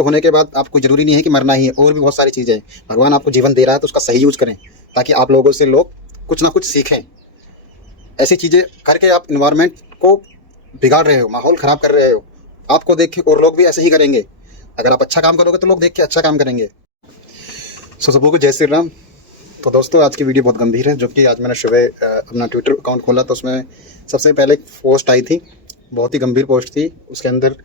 होने के बाद आपको ज़रूरी नहीं है कि मरना ही है, और भी बहुत सारी चीज़ें हैं। भगवान आपको जीवन दे रहा है तो उसका सही यूज़ करें, ताकि आप लोगों से लोग कुछ ना कुछ सीखें। ऐसी चीज़ें करके आप एनवायरनमेंट को बिगाड़ रहे हो, माहौल ख़राब कर रहे हो। आपको देख के और लोग भी ऐसे ही करेंगे। अगर आप अच्छा काम करोगे तो लोग देख के अच्छा काम करेंगे। सबको जय श्री राम। तो दोस्तों, आज की वीडियो बहुत गंभीर है, जो कि आज मैंने सुबह अपना ट्विटर अकाउंट खोला तो उसमें सबसे पहले एक पोस्ट आई थी। बहुत ही गंभीर पोस्ट थी। उसके अंदर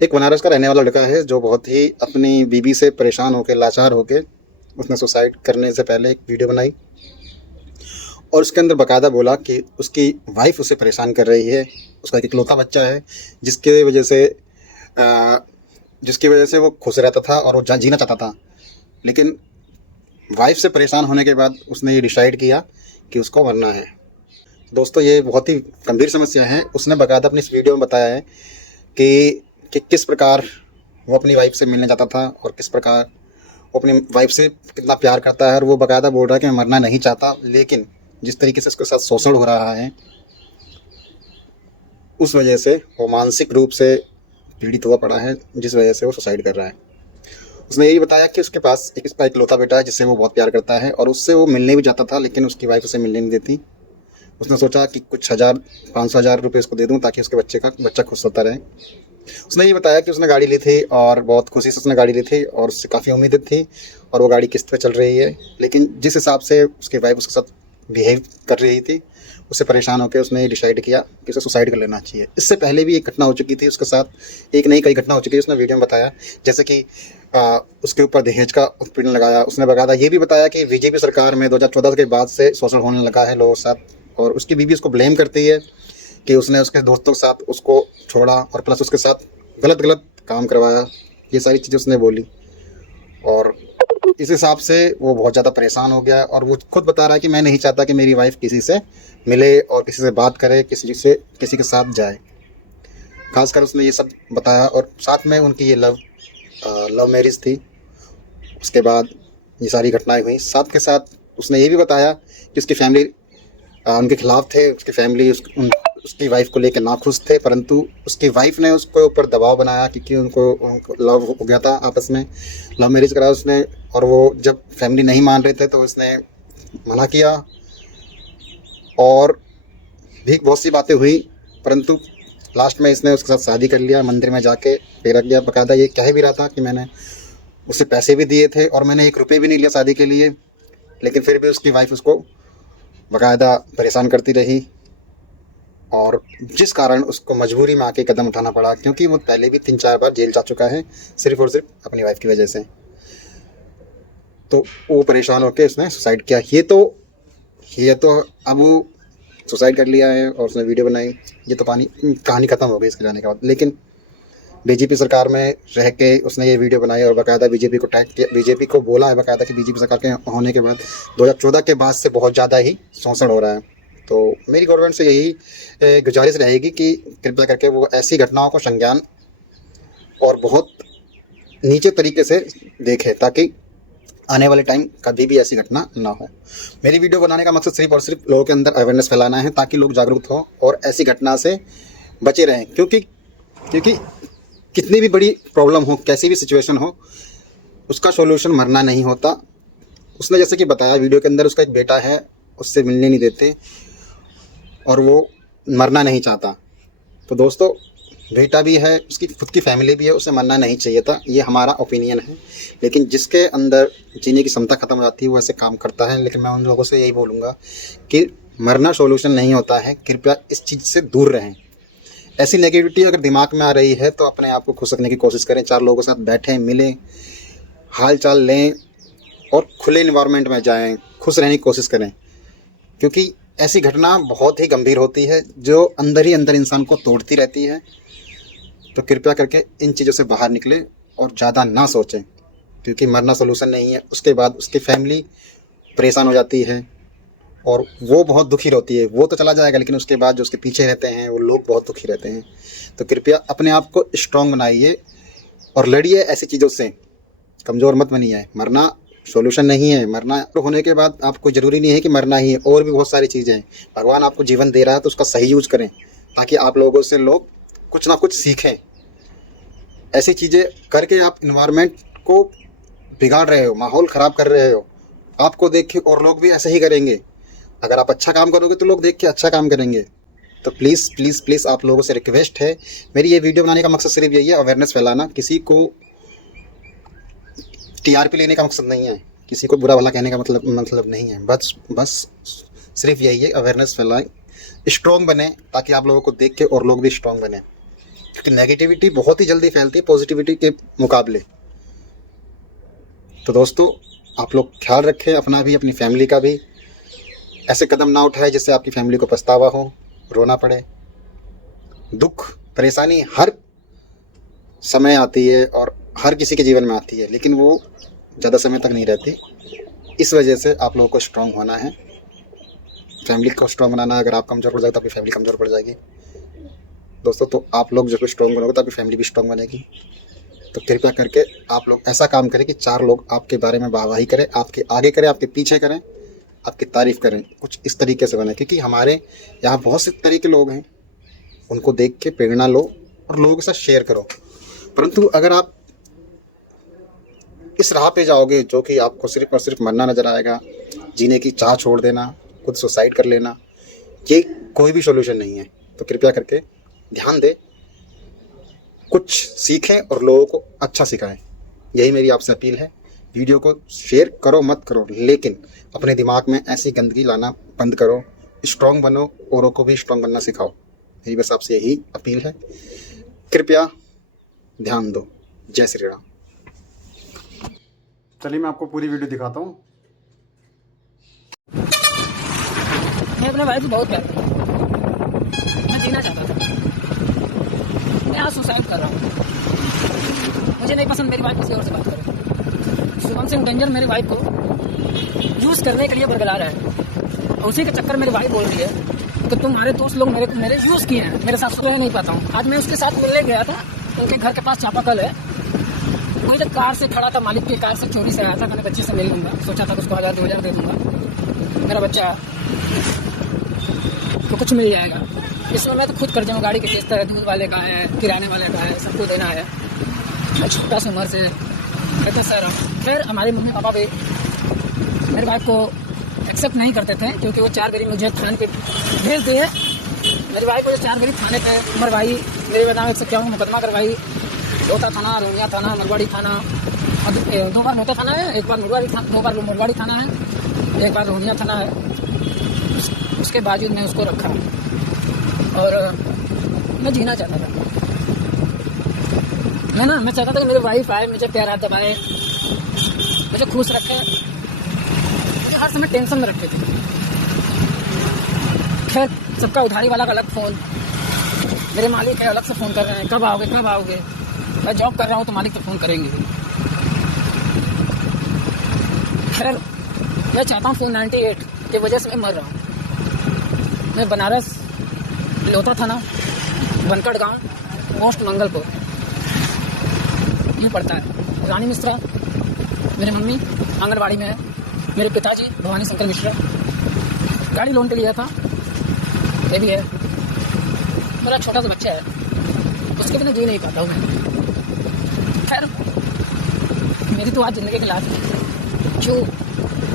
एक बनारस का रहने वाला लड़का है, जो बहुत ही अपनी बीवी से परेशान होकर, लाचार होकर, उसने सुसाइड करने से पहले एक वीडियो बनाई और उसके अंदर बाकायदा बोला कि उसकी वाइफ उसे परेशान कर रही है। उसका एक इकलौता बच्चा है जिसकी वजह से वो खुश रहता था और वो जीना चाहता था, लेकिन वाइफ से परेशान होने के बाद उसने ये डिसाइड किया कि उसको मरना है। दोस्तों, ये बहुत ही गंभीर समस्या है। उसने बाकायदा अपनी इस वीडियो में बताया है कि किस प्रकार वो अपनी वाइफ से मिलने जाता था और किस प्रकार वो अपनी वाइफ से कितना प्यार करता है। और वो बाकायदा बोल रहा है कि मैं मरना नहीं चाहता, लेकिन जिस तरीके से उसके साथ शोषण हो रहा है, उस वजह से वो मानसिक रूप से पीड़ित हुआ पड़ा है, जिस वजह से वो सुसाइड कर रहा है। उसने यही बताया कि उसके पास इसका इकलौता बेटा है जिससे वो बहुत प्यार करता है और उससे वो मिलने भी जाता था, लेकिन उसकी वाइफ उसे मिलने नहीं देती। उसने सोचा कि कुछ 500,000 रुपये उसको दे दूं ताकि उसके बच्चा खुश होता रहे। उसने ये बताया कि उसने गाड़ी ली थी और बहुत खुशी से उसने गाड़ी ली थी और उससे काफ़ी उम्मीदें थी और वो गाड़ी किस्त पे चल रही है, लेकिन जिस हिसाब से उसकी वाइफ उसके साथ बिहेव कर रही थी, उससे परेशान होकर उसने डिसाइड किया कि उसे सुसाइड कर लेना चाहिए। इससे पहले भी एक घटना हो चुकी थी उसके साथ, एक नहीं कई घटना हो चुकी है। उसने वीडियो में बताया, जैसे कि उसके ऊपर दहेज का उत्पीड़न लगाया। उसने बकायदा ये भी बताया कि बीजेपी सरकार में 2014 के बाद से शोषण होने लगा है लोगों के साथ, और उसकी बीवी उसको ब्लेम करती है कि उसने उसके दोस्तों के साथ उसको छोड़ा और प्लस उसके साथ गलत काम करवाया। ये सारी चीज़ें उसने बोली और इस हिसाब से वो बहुत ज़्यादा परेशान हो गया और वो खुद बता रहा है कि मैं नहीं चाहता कि मेरी वाइफ किसी से मिले और किसी से बात करे, किसी के साथ जाए। खासकर उसने ये सब बताया और साथ में उनकी ये लव मैरिज थी। उसके बाद ये सारी घटनाएं हुई। साथ के साथ उसने ये भी बताया कि उसकी फैमिली उनके खिलाफ थे, उसकी फैमिली उसकी वाइफ को लेकर नाखुश थे, परंतु उसकी वाइफ ने उसको ऊपर दबाव बनाया क्योंकि उनको लव हो गया था आपस में, लव मैरिज करा उसने। और वो जब फैमिली नहीं मान रहे थे तो उसने मना किया और भी बहुत सी बातें हुई, परंतु लास्ट में इसने उसके साथ शादी कर लिया। मंदिर में जाके फिर रख गया। बाकायदा ये कह भी रहा था कि मैंने उसे पैसे भी दिए थे और मैंने 1 रुपये भी नहीं लिया शादी के लिए, लेकिन फिर भी उसकी वाइफ उसको बाकायदा परेशान करती रही और जिस कारण उसको मजबूरी में आके कदम उठाना पड़ा, क्योंकि वो पहले भी 3-4 बार जेल जा चुका है सिर्फ और सिर्फ अपनी वाइफ की वजह से। तो वो परेशान होकर उसने सुसाइड किया। ये तो अब वो सुसाइड कर लिया है और उसने वीडियो बनाई। ये तो कहानी ख़त्म हो गई इसके जाने के बाद। लेकिन बीजेपी सरकार में रह के उसने ये वीडियो बनाई और बाकायदा बीजेपी को टैग किया, बीजेपी को बोला है बाकायदा कि बीजेपी सरकार के होने के बाद 2014 के बाद से बहुत ज़्यादा ही शोषण हो रहा है। तो मेरी गवर्नमेंट से यही गुजारिश रहेगी कि कृपया करके वो ऐसी घटनाओं को संज्ञान और बहुत नीचे तरीके से देखे, ताकि आने वाले टाइम कभी भी ऐसी घटना ना हो। मेरी वीडियो बनाने का मकसद सिर्फ और सिर्फ लोगों के अंदर अवेयरनेस फैलाना है, ताकि लोग जागरूक हों और ऐसी घटना से बचे रहें। क्योंकि कितनी भी बड़ी प्रॉब्लम हो, कैसी भी सिचुएशन हो, उसका सॉल्यूशन मरना नहीं होता। उसने जैसे कि बताया वीडियो के अंदर, उसका एक बेटा है, उससे मिलने नहीं देते और वो मरना नहीं चाहता। तो दोस्तों, बेटा भी है, उसकी खुद की फैमिली भी है, उसे मरना नहीं चाहिए था। ये हमारा ओपिनियन है, लेकिन जिसके अंदर जीने की क्षमता ख़त्म हो जाती है वो ऐसे काम करता है। लेकिन मैं उन लोगों से यही बोलूँगा कि मरना सॉल्यूशन नहीं होता है। कृपया इस चीज़ से दूर रहें। ऐसी नेगेटिविटी अगर दिमाग में आ रही है तो अपने आप को खुश रखने की कोशिश करें। 4 लोगों के साथ बैठें, मिलें, हाल चाल लें और खुले इन्वायरमेंट में जाएं, खुश रहने की कोशिश करें, क्योंकि ऐसी घटना बहुत ही गंभीर होती है जो अंदर ही अंदर इंसान को तोड़ती रहती है। तो कृपया करके इन चीज़ों से बाहर निकलें और ज़्यादा ना सोचें, क्योंकि मरना सॉल्यूशन नहीं है। उसके बाद उसकी फैमिली परेशान हो जाती है और वो बहुत दुखी होती है। वो तो चला जाएगा, लेकिन उसके बाद जो उसके पीछे रहते हैं वो लोग बहुत दुखी रहते हैं। तो कृपया अपने आप को स्ट्रॉन्ग बनाइए और लड़िए ऐसी चीज़ों से, कमज़ोर मत बनिए। मरना सॉल्यूशन नहीं है। मरना होने के बाद आपको ज़रूरी नहीं है कि मरना ही है, और भी बहुत सारी चीज़ें हैं। भगवान आपको जीवन दे रहा है तो उसका सही यूज़ करें, ताकि आप लोगों से लोग कुछ ना कुछ सीखें। ऐसी चीज़ें करके आप इन्वायरमेंट को बिगाड़ रहे हो, माहौल ख़राब कर रहे हो। आपको देख के और लोग भी ऐसे ही करेंगे। अगर आप अच्छा काम करोगे तो लोग देख के अच्छा काम करेंगे। तो प्लीज़ प्लीज़ प्लीज़ आप लोगों से रिक्वेस्ट है, मेरी ये वीडियो बनाने का मकसद सिर्फ यही है, अवेयरनेस फैलाना। किसी को टीआरपी लेने का मकसद नहीं है, किसी को बुरा भला कहने का मतलब नहीं है। बस सिर्फ यही है, अवेयरनेस फैलाएं, स्ट्रॉन्ग बने, ताकि आप लोगों को देख के और लोग भी स्ट्रॉन्ग बने। क्योंकि नेगेटिविटी बहुत ही जल्दी फैलती है पॉजिटिविटी के मुकाबले। तो दोस्तों, आप लोग ख्याल रखें अपना भी, अपनी फैमिली का भी। ऐसे कदम ना उठाएं जिससे आपकी फैमिली को पछतावा हो, रोना पड़े। दुख परेशानी हर समय आती है और हर किसी के जीवन में आती है, लेकिन वो ज़्यादा समय तक नहीं रहती। इस वजह से आप लोगों को स्ट्रॉन्ग होना है, फैमिली को स्ट्रॉन्ग बनाना है। अगर आप कमज़ोर पड़ जाए तो आपकी फैमिली कमज़ोर पड़ जाएगी दोस्तों। तो आप लोग जब स्ट्रॉन्ग बनोगे तो आपकी फैमिली भी स्ट्रॉन्ग बनेगी। तो कृपया करके आप लोग ऐसा काम करें कि 4 लोग आपके बारे में वाहवाही करें, आपके आगे करें, आपके पीछे करें, आपकी तारीफ़ करें। कुछ इस तरीके से बने, क्योंकि हमारे यहाँ बहुत से तरह के लोग हैं, उनको देख के प्रेरणा लो और लोगों के साथ शेयर करो। परंतु अगर आप इस राह पे जाओगे जो कि आपको सिर्फ और सिर्फ मरना नज़र आएगा, जीने की चाह छोड़ देना, खुद सुसाइड कर लेना, ये कोई भी सॉल्यूशन नहीं है। तो कृपया करके ध्यान दें, कुछ सीखें और लोगों को अच्छा सिखाएं। यही मेरी आपसे अपील है। वीडियो को शेयर करो मत करो, लेकिन अपने दिमाग में ऐसी गंदगी लाना बंद करो, स्ट्रॉन्ग बनो, औरों को भी स्ट्रॉन्ग बनना सिखाओ। मेरी बस आपसे यही अपील है, कृपया ध्यान दो। जय श्री राम। चलिए मैं आपको पूरी वीडियो दिखाता हूँ। मैं अपने भाई को बहुत प्यार करता हूँ, मैं जीना चाहता था, मैं आज सुसाइड कर रहा हूँ। मुझे नहीं पसंद मेरी वाइफ किसी और से बात करे। शुभम सिंह डेंजर मेरी वाइफ को यूज़ करने के लिए बरगला रहा है, और उसी के चक्कर मेरी वाइफ बोल रही है कि तुम्हारे दोस्त लोग मेरे यूज़ किए हैं, मेरे साथ रह नहीं पाता हूँ। आज मैं उसके साथ मिलने गया था, उनके घर के पास चापाकल है। वो जब कार से खड़ा था, मालिक की कार से चोरी से आया था, मैंने बच्चे से मिल लूँगा, सोचा था उसको 1000-2000 दे दूँगा, मेरा बच्चा तो कुछ मिल जाएगा। इसमें मैं तो खुद कर जाऊँ, गाड़ी की किस्त है, दूध वाले का है, किराने वाले का है, सबको देना है। मैं छोटा सी उम्र से कहते सर। फिर हमारे मम्मी पापा भी मेरे वाइफ को एक्सेप्ट नहीं करते थे, क्योंकि वो 4 बारी मुझे थाने पे भेज दिए। मेरी वाइफ को 4 बारी थाने पे मरवाई, मेरे बताओ 151 मुकदमा करवाई, लोता थाना, रोनिया थाना, मरवाड़ी थाना, 2 बार मोता थाना है, 1 बार मुरवाड़ी थाना, 2 बार मरवाड़ी थाना है, 1 बार रोनिया थाना है। उसके बावजूद मैं उसको रखा और मैं जीना चाहता था। मैं चाहता था कि मेरी वाइफ आए, मुझे प्यार हाथ दबाए, मुझे खुश रखे, मुझे हर समय टेंशन में रखते थे। खैर, सबका उधारी वाला का अलग फ़ोन, मेरे मालिक है अलग से फ़ोन कर रहे हैं, कब आओगे कब आओगे। मैं जॉब कर रहा हूँ तो मालिक तो फ़ोन करेंगे। खैर, मैं चाहता हूँ 498 की वजह से मैं मर रहा हूँ। मैं बनारस लोता थाना, बनकट गांव, पोस्ट मंगलपुर ये पड़ता है। रानी मिश्रा मेरी मम्मी आंगनबाड़ी में है, मेरे पिताजी भवानी शंकर मिश्रा गाड़ी लोन पे लिया था, ये भी है। मेरा छोटा सा बच्चा है, उसके बिना जी नहीं पाता हूँ मैं। खैर, मेरी तो आज ज़िंदगी की लात है। जो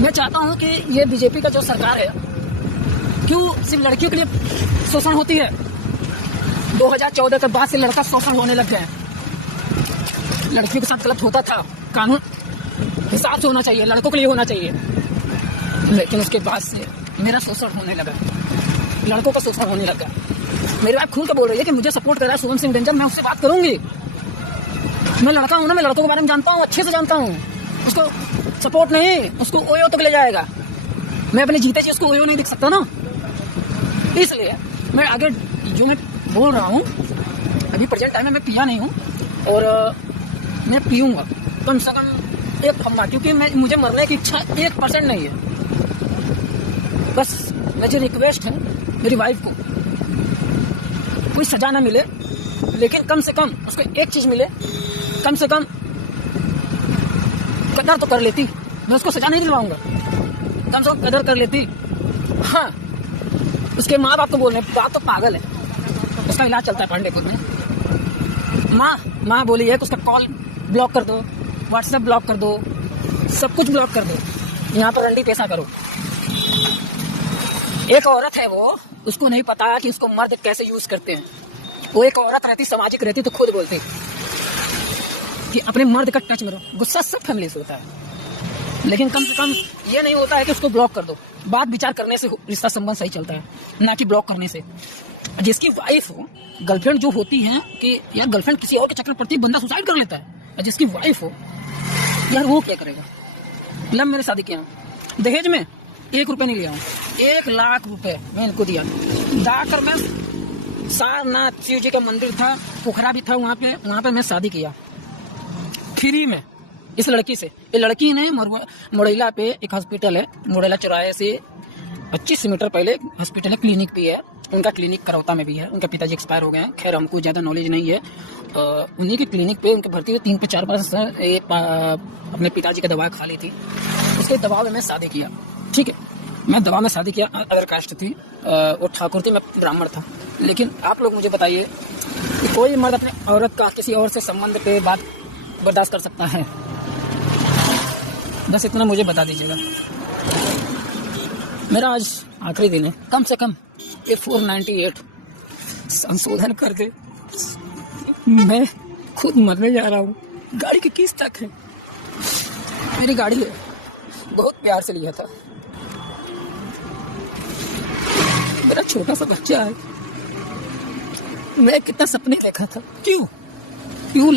मैं चाहता हूँ कि ये बीजेपी का जो सरकार है, क्यों सिर्फ लड़कियों के लिए शोषण होती है। 2014 के बाद से लड़का शोषण होने लग गया है। लड़कियों के साथ गलत होता था, कानून हिसाब से होना चाहिए, लड़कों के लिए होना चाहिए, लेकिन उसके बाद से मेरा शोषण होने लगा, लड़कों का शोषण होने लगा। मेरी बात खुल के बोल रही है कि मुझे सपोर्ट कर रहा है शुभम सिंह डेंजर, मैं उससे बात करूंगी। मैं लड़का हूँ ना, मैं लड़कों के बारे में जानता हूँ, अच्छे से जानता हूँ। उसको सपोर्ट नहीं, उसको ओयो तक ले जाएगा। मैं अपने जीते जी उसको ओयो नहीं दिख सकता ना, इसलिए मैं आगे जो मैं बोल रहा हूँ, अभी प्रेजेंट टाइम में मैं पिया नहीं हूँ और मैं पीऊँगा कम से कम 1 फम्मा, क्योंकि मुझे मरने की इच्छा 1% नहीं है। बस मुझे रिक्वेस्ट है मेरी वाइफ को, कोई सजा ना मिले, लेकिन कम से कम उसको एक चीज़ मिले, कम से कम कदर तो कर लेती। मैं उसको सजा नहीं दिलवाऊंगा, कम से कम कदर कर लेती। हाँ, उसके माँ बाप को बोलने बात तो पागल है, उसका इलाज चलता है पांडेपुर में। माँ माँ बोली है कि उसका कॉल ब्लॉक कर दो, व्हाट्सएप ब्लॉक कर दो, सब कुछ ब्लॉक कर दो, यहाँ पर रंडी पेशा करो। एक औरत है वो, उसको नहीं पता कि उसको मर्द कैसे यूज करते हैं। वो एक औरत रहती, सामाजिक रहती तो खुद बोलती कि अपने मर्द का टच में रहो। गुस्सा सब फैमिली से होता है, लेकिन कम से कम ये नहीं होता है कि उसको ब्लॉक कर दो। बात विचार करने से रिश्ता संबंध सही चलता है, ना कि ब्लॉक करने से। जिसकी वाइफ हो, गर्लफ्रेंड जो होती है कि यार गर्लफ्रेंड किसी और के चक्कर पड़ती है, बंदा सुसाइड कर लेता है। और जिसकी वाइफ हो यार, वो क्या करेगा? लव मैंने शादी किया, दहेज में 1 रुपये नहीं लिया हूँ, 1 लाख रुपए मैं इनको दिया। जाकर मैं सारनाथ शिव जी का मंदिर था, पोखरा भी था, वहाँ पे मैं शादी किया फ्री में इस लड़की से। ये लड़की ने मुड़ैला पे एक हॉस्पिटल है, मुड़ैला चौराहे से 25 मीटर पहले हॉस्पिटल है, क्लिनिक भी है। उनका क्लिनिक करौता में भी है। उनके पिताजी एक्सपायर हो गए हैं, खैर हमको ज़्यादा नॉलेज नहीं है। उन्हीं की क्लिनिक पे उनके भर्ती हुए 3 से 4 बार अपने पिताजी का दवा खा ली थी। उसके दबाव में मैं शादी किया, ठीक है। मैं दवा में शादी किया, अदर कास्ट थी, वो ठाकुर थी, मैं ब्राह्मण था। लेकिन आप लोग मुझे बताइए कि कोई मर्द अपने औरत का किसी और से संबंध पे बात बर्दाश्त कर सकता है? बस इतना मुझे बता दीजिएगा। मेरा आज आखिरी दिन है, कम से कम ये 498 संशोधन कर दे। मैं खुद मरने जा रहा हूँ। गाड़ी की किस्त तक है, मेरी गाड़ी है, बहुत प्यार से लिया था। मेरा छोटा सा बच्चा है, मैं कितना सपने देखा था। क्यों